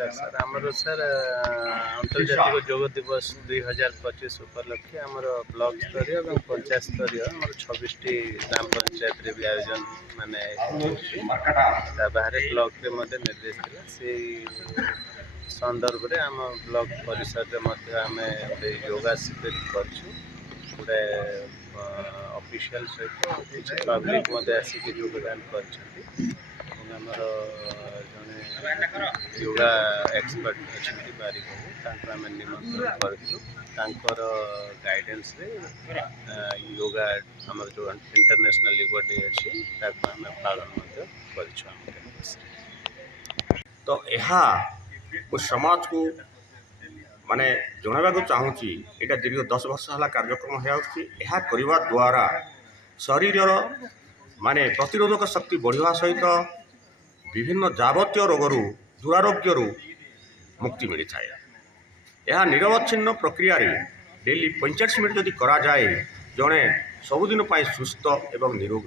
नमस्कार सर आमर सर अंतर्जातिक योग दिवस 2025 उपलक्षे आमर ब्लॉक स्तरीय और पंचायत स्तरीय आमर 26 ग्राम पंचायत रे भी आयोजन माने बाहर ब्लॉक रे मध्य निर्देश दिला से संदर्भ रे आम ब्लॉक परिसर रे मध्य आमे योगा शिविर करछु गोटे ऑफिशियल सहित पब्लिक मध्य आसिक योगदान करछथि आमर जड़े योगा एक्सपर्ट अच्छा बारिक आम निमंत्रण कर गाइडेंस रे योगा आम जो इंटरनेशनल योगा डे अच्छी आम पालन कर तो यह समाज को माने जनवा चाहूँगी यहाँ दीर्घ 10 वर्ष है कार्यक्रम होगा द्वारा शरीर माने प्रतिरोधक शक्ति बढ़िया सहित विभिन्न जावतीय रोगर दुरारोग्य मुक्ति मिलता है। यह निरवच्छिन्न प्रक्रिया डेली 45 मिनट जदि करा जाए जड़े सबुदिन सुस्थ एवं निरोग